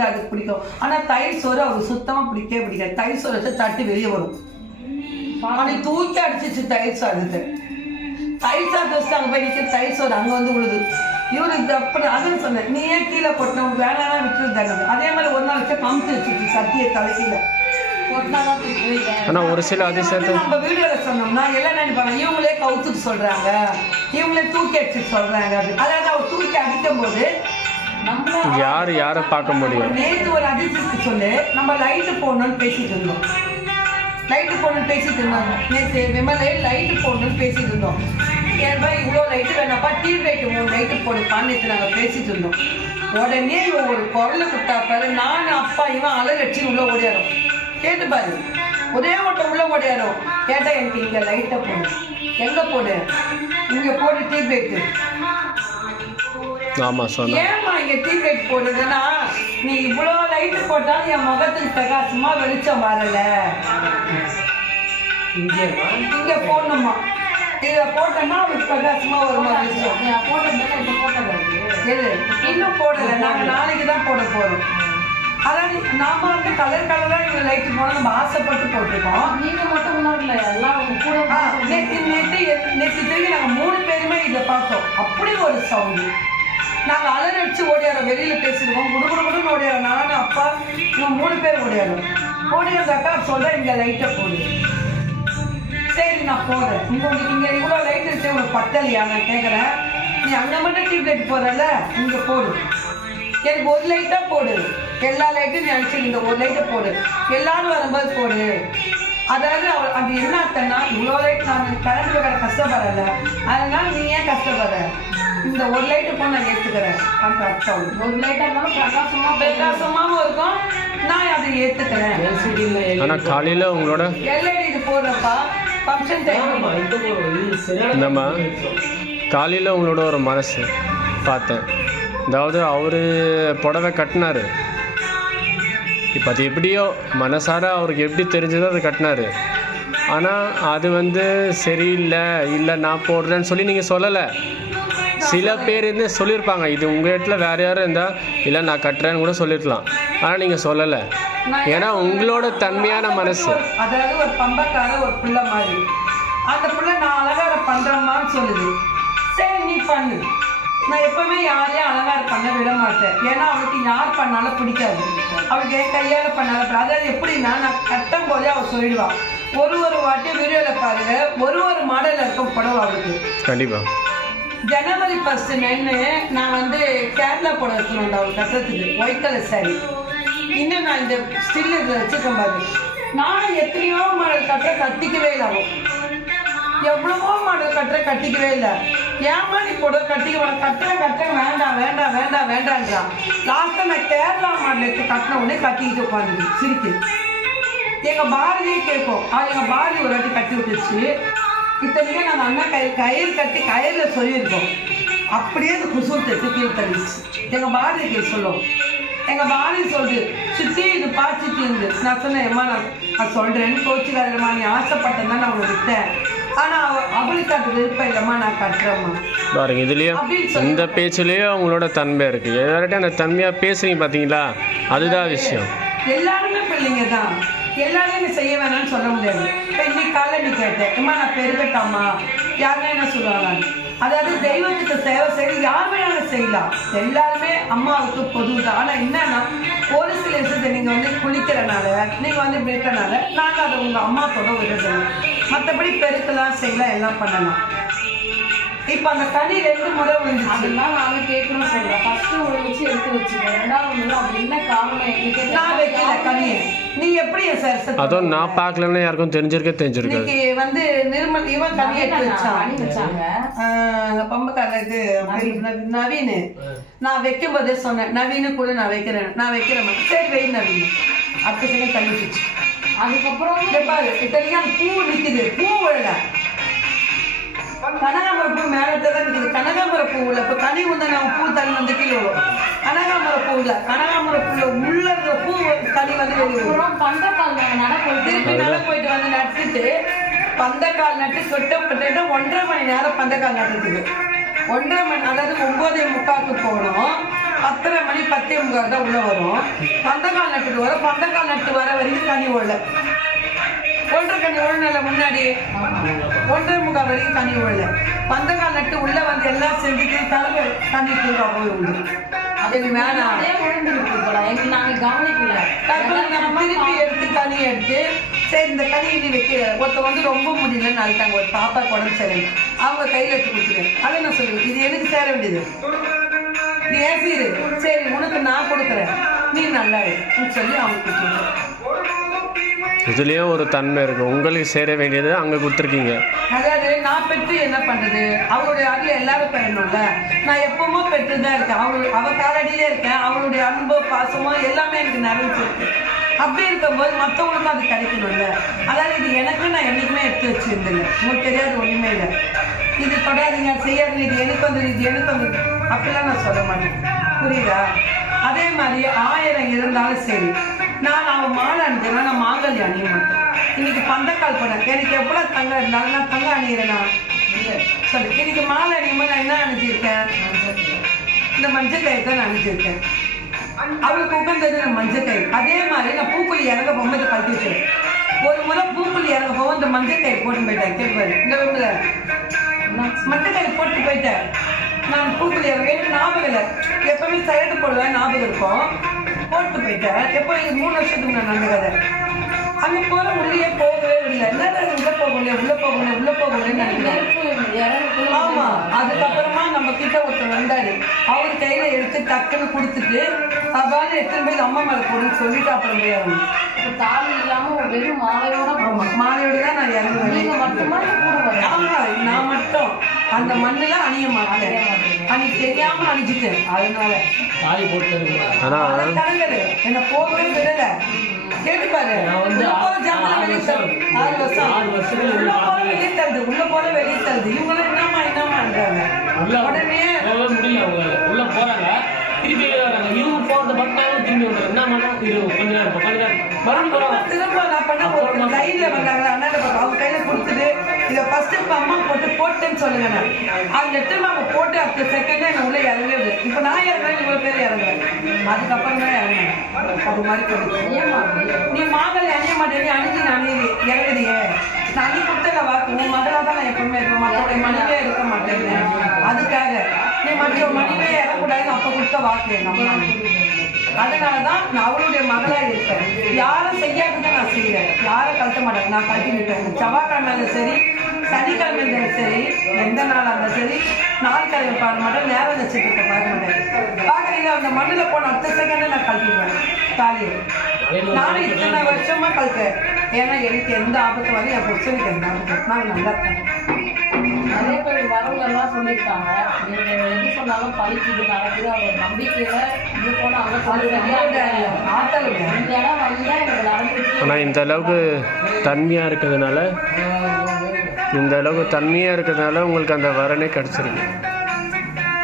கொஞ்சம் அதுக்கு பிடிக்கும். ஆனால் தயிர் சோறு அவருக்கு சுத்தமாக பிடிக்கவே பிடிக்காது. தயிர் சோறு வச்சு தட்டு வெளியே வரும். அவனுக்கு தூக்கி அடிச்சிச்சு தயிர் சாதத்தை. தயிர் சாதத்தை வச்சுட்டு அங்கே போய் நிற்க தயிர் சோறு அங்கே வந்து விழுது. இவருக்கு அப்படி அதுன்னு சொன்னேன், நீ ஏன் கீழே போட்டேன், வேணாம் விட்டுரு தானே. அதே மாதிரி ஒரு நாள் வச்சு கமுத்து வச்சுச்சு சட்டியை தலையில. ஆனா ஒரு சில அதிசயத்தை நம்ம வீடியோல சொன்னோம்னா எல்லாம் நினைப்பாங்க இவங்களே கவுத்துக்கு சொல்றாங்க, இவங்களே தூக்கி அடிச்சு சொல்றாங்க. அதாவது அவர் தூக்கி அடிக்கும் போது யாரை பார்க்க முடியும். நேற்று ஒரு அதிசயத்தை சொல்லு, நம்ம லைட்டு போடணும்னு பேசிட்டு இருந்தோம். லைட்டு போடணும்னு பேசிட்டு இருந்தாங்க நேற்று விமலே. லைட்டு போடணும்னு பேசிட்டு இருந்தோம். ஏன்பா இவ்வளோ லைட்டு வேணாப்பா, டியூப் லைட்டு 3 லைட்டு போடுப்பான்னு நேற்று நாங்கள் பேசிட்டு இருந்தோம். உடனே இவன் ஒரு குரலை கொடுத்தா பாரு, நானும் அப்பா இவன் அலகட்சி உள்ள ஓடியாரோம். கேட்டு பாரு, ஒரே ஓட்டம் உள்ள ஓடியாரோம். கேட்டா எனக்கு இங்க லைட்டை போடு. எங்க போடு? இங்க போடு டியூப் லைட்டு. ஆமா சொன்ன. ஏமா இங்க டியூப் லைட் போடுதுன்னா, நீ இவ்வளோ லைட்டு போட்டாலும் என் முகத்துக்கு பிரகாசமா வெளிச்சம் வரல. இங்க போடணுமா, இதை போட்டோம்னா அவருக்கு பிரகாசமா வருமா வெளிச்சம். இன்னும் போடலை, நாங்கள் நாளைக்கு தான் போட போறோம். அதாவது நாம வந்து கலர் கலரா இவங்க லைட்டு போனால் நம்ம ஆசைப்பட்டு போட்டிருக்கோம். நீங்க மட்டும் முன்னாடி எல்லாம் கூட நேற்று திரும்பி நாங்கள் 3 பேருமே இதை பார்த்தோம். அப்படி ஒரு சவுண்டு. நாங்கள் அலறடிச்சு ஓடியாரோம். வெளியில பேசிடுவோம், குடுகுடுன்னு ஓடியாரோம். நானும் அப்பா இவங்க 3 பேர் ஓடியாரோம். ஓடியாந்தாக்கா சொல்றேன் இங்க லைட்டை போடு. சரி நான் போடுறேன். உங்களுக்கு இங்க இவ்வளோ லைட் இருக்கு, உனக்கு பத்தலையா நான் கேட்குறேன். நீ அங்கே மட்டும் டியூப் லைட் போடுறல, இங்க போடு. எனக்கு ஒரு லைட்டா போடு. எல்லா லைட்டும் நீ அடிச்சு இந்த ஒரு லைட்டை போடு, எல்லாரும் வரும்போது போடு. அதாவது அது என்ன அர்த்தம்னா, இவ்வளோ லைட் நான் கரண்ட் வைக்கிற கஷ்டப்படல, அதனால நீ ஏன் கஷ்டப்படுற, இந்த ஒரு லைட்டு போய் நான் ஏற்றுக்கிறேன். அந்த அர்த்தம் ஒரு லைட்டாக இருந்தாலும் பிரகாசமாகவும் இருக்கும், நான் அதை ஏற்றுக்கிறேன். ஆனால் காலையில் உங்களோட எல்ஐடி இது போடுறப்பா ஃபங்க்ஷன் டைம். நம்ம காலையில் உங்களோட ஒரு மனசு பார்த்தேன். அதாவது அவர் புடவை கட்டினார். இப்போ அது எப்படியோ மனசார அவருக்கு எப்படி தெரிஞ்சதோ அது கட்டினார். ஆனால் அது வந்து சரியில்லை, இல்லை நான் போடுறேன்னு சொல்லி நீங்கள் சொல்லலை. சில பேர் இருந்து சொல்லியிருப்பாங்க, இது உங்கள் இடத்துல வேறு யாரும் இருந்தால் இல்லை நான் கட்டுறேன்னு கூட சொல்லியிருக்கலாம். ஆனால் நீங்கள் சொல்லலை, ஏன்னா உங்களோட தன்மையான மனசு. அதாவது ஒரு பம்பக்கார ஒரு பிள்ளை மாதிரி, அந்த பிள்ளை நான் அலங்காரம் பண்ணுறேம்மான்னு சொல்லுது. சரி நீ பண்ணு. நான் எப்பவுமே யாரையும் அலங்காரம் பண்ண விட மாட்டேன். ஏன்னா அவளுக்கு யார் பண்ணாலும் பிடிக்காது. அவளுக்கு என் கையால் பண்ணாலும். அதாவது எப்படின்னா, நான் கட்டும் போதே அவள் சொல்லிடுவாள். ஒரு வாட்டி வீடியோவில் பாருங்க, ஒரு மாடலில் இருக்கும் புடவை அவளுக்கு. கண்டிப்பாக ஜனவரி 1 நான் வந்து கேரளா புடவை எடுத்துன்னு அவள் கட்டுறதுக்கு ஒயிட் கலர் சாரி. இன்னும் நான் இந்த ஸ்டில் இதில் வச்சுருக்கேன் பாரு. நானும் எத்தனையோ மாடல் கட்டிக்கவே இல்லை. அவள் எவ்வளவோ மாடல் கட்டிக்கவே இல்லை. ஏமா நீ புடவை கட்டுறேன் வேண்டான்றான். லாஸ்ட்டாக நான் கேரளா மாடல் எடுத்து கட்டின உடனே கட்டிக்கிட்டு உட்காந்துது சிரிக்கு. எங்கள் பாரதியே கேட்போம். எங்கள் பாரதி ஒரு வாட்டி கட்டி விட்டுருச்சு. இத்தனைக்கும் நாங்கள் அண்ணா கயிறு கட்டி கயிறில் சொல்லியிருக்கோம். அப்படியே அந்த குசூர் எடுத்து கீழே தள்ளிச்சு. எங்கள் பாரதிக்கு சொல்லுவோம். எங்கள் பாரதி சொல்லுது, சுற்றி இது பார்த்துட்டு இருந்து. நான் சொன்னேன், எம்மா நான் சொல்கிறேன்னு கோச்சிக்காரம்மா, நீ ஆசைப்பட்டேன் தான் நான் உனக்கு விட்டேன். ஆனால் அவளுக்கு அது விருப்பம் இல்லைம்மா, நான் கட்டுறேம்மா பாருங்க. இதுலேயும் இந்த பேச்சுலேயும் அவங்களோட தன்மை இருக்குது. எல்லார்ட்டையும் அந்த தன்மையாக பேசுறீங்க பார்த்தீங்களா, அதுதான் விஷயம். எல்லாருமே பிள்ளைங்க தான், எல்லாருமே செய்ய வேணாம்னு சொல்ல முடியாது. இப்போ இன்னைக்கு காலையில் நீ கேட்டேன், அம்மா நான் பெருகட்டாமா, யாருமே என்ன சொல்லுவாங்க. அதாவது தெய்வத்துக்கு சேவை செய்ய யார் வேணாலும் செய்யலாம். எல்லாருமே அம்மாவுக்கு பொதுதான். ஆனால் என்னன்னா, ஒரு சில விஷயத்தை நீங்கள் வந்து குளிக்கிறனால, நீங்கள் வந்து பெருக்கனால நாங்கள் அதை உங்கள் அம்மாவோட விடுறோம். மற்றபடி பெருக்கலாம், செய்யலாம், எல்லாம் பண்ணலாம். இப்போ அந்த கனி 2 முறை விழுந்துச்சு. அதெல்லாம் நாங்கள் கேட்கணும்னு சொல்கிறேன். ஃபஸ்ட்டு விழுந்துச்சு எடுத்து வச்சுக்கேன். 2வது அப்படி என்ன காரணம் எங்களுக்கு நான் வைக்கல கனியை. நீ எப்படி சார் அதுவும் நான் பார்க்கலன்னா யாருக்கும் தெரிஞ்சிருக்காது. இன்னைக்கு வந்து நிர்மல் இவன் கனி எடுத்து வச்சாங்க. பம்பக்காரருக்கு நவீன். நான் வைக்கும் போதே சொன்னேன், நவீனு கூட நான் வைக்கிறேன் சரி வை நவீன். அடுத்த சமயம் தள்ளி வச்சு அதுக்கப்புறம் இத்தனைக்கும் பூ நிற்குது. பூ விழல, கனகாம்பர பூ மேலே தான் நிற்குது. கனகாம்பர பூவில் இப்போ கனி வந்து நம்ம பூ தண்ணி வந்து கீழே வரும். கனகாம்பர பூவில் உள்ள இருக்கிற பூ தனி வந்து வெளியே பந்தக்கால் திருப்பி நட போயிட்டு வந்து நட்டுட்டு பந்தக்கால் நட்டு சொட்டப்பட்டு 1.5 மணி நேரம் பந்தக்கால் நட்டுறதுக்கு. 1.5 மணி, அதாவது 9:45 போகணும். 10:30 மணி 10:45 தான் உள்ள வரும். பந்தக்கால் நட்டுட்டு வர பந்தக்கால் நட்டு வர வரைக்கும் கனி ஓடல. 1.5 கனி ஓடல முன்னாடி 1.25 வரைக்கும் கனி ஓடல. பந்தக்கால் நட்டு உள்ள வந்து எல்லாம் செஞ்சுட்டு தலைமை கனி தூக்கா போய் விடுது. எனக்கு வேணாம். நாங்க கவனிக்கல. நம்ம திருப்பி எடுத்து கனி எடுத்து சரி இந்த கனி இது வைக்க ஒருத்த வந்து ரொம்ப முடியலன்னு அழுத்தாங்க. ஒரு பாப்பா உடம்பு சரி அவங்க கையில் எடுத்து கொடுத்துருவேன். அதை நான் சொல்லுவேன், இது எனக்கு சேர வேண்டியது, நீ ஏசிடு, சரி உனக்கு நான் கொடுக்குறேன், நீ நல்லா இருக்குன்னு சொல்லி அவங்க கொடுத்துருவேன். இதுலேயும் ஒரு தன்மை இருக்குது. உங்களுக்கு சேர வேண்டியது அங்கே கொடுத்துருக்கீங்க. அதாவது நான் பெற்று என்ன பண்ணுறது, அவளுடைய அருள் எல்லாரும் பெறணும்ல. நான் எப்பவுமே பெற்று தான் இருக்கேன். அவ காலடியிலே இருக்கேன். அவளுடைய அன்பு பாசமோ எல்லாமே எனக்கு நிறைஞ்சிருக்கு. அப்படி இருக்கும்போது மற்றவங்களுக்கும் அது கிடைக்கணும்ல. அதாவது இது எனக்கு நான் என்றைக்குமே எடுத்து வச்சுருந்தேங்க. உங்களுக்கு தெரியாது ஒன்றுமே இல்லை. இது தொடாதீங்க, செய்யாதீங்க, இது எனக்கு வந்தது, இது எனக்கு வந்தது அப்படிலாம் நான் சொல்ல மாட்டேன். புரியுதா? அதே மாதிரி 1000 இருந்தாலும் சரி, நான் அவன் மாலை அணிஞ்சேன்னா நான் மாங்கல்யம் அணிய மாட்டேன். இன்னைக்கு பந்தக்கால் போனேன், எனக்கு எவ்வளோ தங்கம் இருந்தாலும் நான் தங்கம் அணியிறேனா இல்லை சொல்லு. இன்னைக்கு மாலை அணியும்போது நான் என்ன அணிஞ்சிருக்கேன்? இந்த மஞ்சள் கயிறு தான் நான் அணிஞ்சிருக்கேன். அவளுக்கு உட்கார்ந்தது நான் மஞ்சள் கயிறு. அதே மாதிரி நான் பூக்குழி இறங்க போகும்போது கழட்டி வச்சிருக்கேன். ஒரு முறை பூக்குழி இறங்க போகும் இந்த மஞ்சள் கயிறு போட்டு போயிட்டேன். கேட்பாரு இந்த வெம்பில் மஞ்சள் கயிறு போட்டு போயிட்டேன். நான் பூக்குழி இறங்க எனக்கு ஞாபகம் இல்லை. எப்பவுமே சைடு போடுவேன், ஞாபகம் இருக்கும். போட்டு போயிட்டேன். எப்போ இது 3 வருஷத்துக்கு நான் நடந்த கதை. அங்கே போகிற உள்ளே போகவே இல்லை. என்ன உள்ள போகல உள்ள போகல உள்ள போகலன்னு நினைக்கிறேன். ஆமா, அதுக்கப்புறமா நம்ம கிட்ட ஒருத்தர் வந்தாரு. அவர் கையில எடுத்து டக்குன்னு கொடுத்துட்டு அவ்வாறு எடுத்துன்னு போய் அம்மா மேல போடுன்னு சொல்லிட்டு அப்புறம் போய் இறங்கணும். தாலி இல்லாம வெறும் மாலையோட. ஆமா, மாலையோட தான் நான் இறங்குவேன். ஆமா, நான் மட்டும் அந்த மண்ணுல அணிய மாட்டேன். அன்னைக்கு தெரியாம அணிஞ்சிட்டேன். அதனால தலைவர் என்ன போகவே விடல. கேட்டுப்பாரு, உள்ள போல வெளியே தருது, உள்ள போல வெளியே தருது. இவங்களும் என்னமான்றாங்க. உடனே உள்ள போறாங்க, திருப்பி வராங்க. இவங்க போறது பார்த்தாலும் திரும்பி வந்தாங்க. என்ன பண்ணா கொஞ்ச நேரம் திரும்ப நான் பண்ண லைன்ல வந்தாங்க. அண்ணாண்ட பார்க்க அவங்க கையில கொடுத்துட்டு இதை ஃபர்ஸ்ட் இப்போ அம்மா போட்டேன்னு சொல்லுங்க. நான் அந்த இடத்துல அவங்க போட்டு அடுத்த செகண்ட் என்ன உள்ள இறங்குது. இப்போ நான் இறங்குறேன், இவ்வளோ பேர் இறங்குறேன். அதுக்கப்புறம் தான் இறங்குறேன். அது மாதிரி போயிடுச்சு. நீ மாங்கல்யம் அணிய மாட்டேன், நீ அணிஞ்சு நான் இறங்குறியே. நான் அணி கொடுத்தல வாக்கு உன் மகளாக தான் நான் எப்பவுமே இருப்பேன். மற்றவடைய மனைவியே இருக்க மாட்டேன். அதுக்காக நீ மற்ற மனைவியே இறக்கூடாதுன்னு அப்போ கொடுத்த வாக்கு நம்ம. அதனாலதான் நான் அவளுடைய மகளா இருப்பேன். யாரும் செய்யாதுதான் நான் செய்யறேன். யாரும் கழட்ட மாட்டேன், நான் கழட்டி நிற்பேன். செவ்வாய்க்கிழமை இருந்தாலும் சரி, சனிக்கிழமை இருந்தாலும் சரி, எந்த நாளாக இருந்தாலும் சரி, நாள் கிழமை பார்க்க மாட்டேன், நேரம் நட்சத்திரத்தை பார்க்க மாட்டேன். பார்க்குறீங்க, அந்த மண்ணில் போன அடுத்த செகண்டே நான் கழட்டிடுவேன் தாலியை. நானும் இத்தனை வருஷமா கழட்டேன். ஏன்னா எனக்கு எந்த ஆபத்து வரையும் என் புருஷனுக்கு எந்த ஆபத்து, நான் நல்லா இருக்கேன். நிறைய பேர் வரவங்கெல்லாம் சொல்லியிருக்காங்க, நீங்க எது சொன்னாலும் பழிக்குது நடக்குது அவங்க நம்பிக்கையில இது போன அவங்க ஆத்தலுங்க. இந்த இடம் வந்தா எனக்கு நடந்துச்சு. ஆனால் இந்த அளவுக்கு தன்மையாக இருக்கிறதுனால உங்களுக்கு அந்த வரனே கிடச்சிருக்கு.